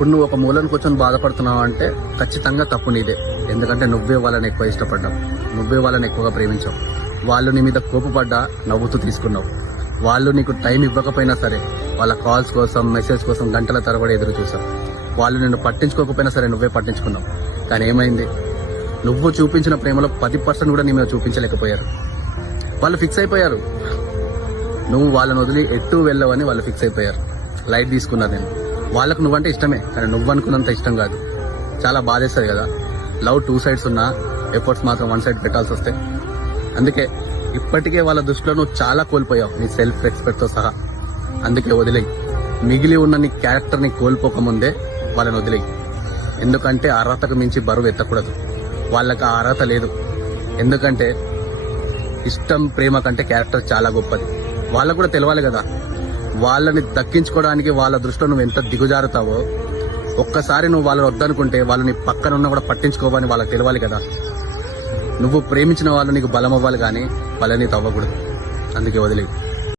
ఇప్పుడు నువ్వు ఒక మూలను కూర్చొని బాధపడుతున్నావు అంటే ఖచ్చితంగా తప్పు నీదే. ఎందుకంటే నువ్వే వాళ్ళని ఎక్కువ ఇష్టపడ్డావు, నువ్వే వాళ్ళని ఎక్కువగా ప్రేమించావు. వాళ్ళు నీ మీద కోపపడ్డా నవ్వుతూ తీసుకున్నావు. వాళ్ళు నీకు టైం ఇవ్వకపోయినా సరే వాళ్ళ కాల్స్ కోసం మెసేజ్ కోసం గంటల తరబడి ఎదురు చూసావు. వాళ్ళు నిన్ను పట్టించుకోకపోయినా సరే నువ్వే పట్టించుకున్నావు. కానీ ఏమైంది, నువ్వు చూపించిన ప్రేమలో 10% కూడా నీ మీద చూపించలేకపోయారు. వాళ్ళు ఫిక్స్ అయిపోయారు. నువ్వు వాళ్ళని వదిలి ఎటు వెళ్ళవని వాళ్ళు ఫిక్స్ అయిపోయారు. లైట్ తీసుకున్నారు. నేను వాళ్ళకు నువ్వంటే ఇష్టమే, కానీ నువ్వు అనుకున్నంత ఇష్టం కాదు. చాలా బాధేస్తుంది కదా. లవ్ 2 sides ఉన్నా ఎఫర్ట్స్ మాత్రం 1 side పెట్టాల్సి వస్తే. అందుకే ఇప్పటికే వాళ్ళ దృష్టిలో నువ్వు చాలా కోల్పోయావు, నీ సెల్ఫ్ రెస్పెక్ట్తో సహా. అందుకే వదిలేయి. మిగిలి ఉన్న నీ క్యారెక్టర్ని కోల్పోకముందే వాళ్ళని వదిలేయి. ఎందుకంటే అర్హతకు మించి బరువు ఎత్తకూడదు. వాళ్ళకి ఆ అర్హత లేదు. ఎందుకంటే ఇష్టం ప్రేమ కంటే క్యారెక్టర్ చాలా గొప్పది. వాళ్ళకు కూడా తెలవాలి కదా. వాళ్ళని దక్కించుకోవడానికి వాళ్ళ దృష్టిలో నువ్వు ఎంత దిగుజారుతావో, ఒక్కసారి నువ్వు వాళ్ళని వద్దనుకుంటే వాళ్ళు నీ పక్కన ఉన్నా కూడా పట్టించుకోవని వాళ్ళకి తెలవాలి కదా. నువ్వు ప్రేమించిన వాళ్ళు నీకు బలం అవ్వాలి, కానీ వాళ్ళని తవ్వకూడదు. అందుకే వదిలేయి.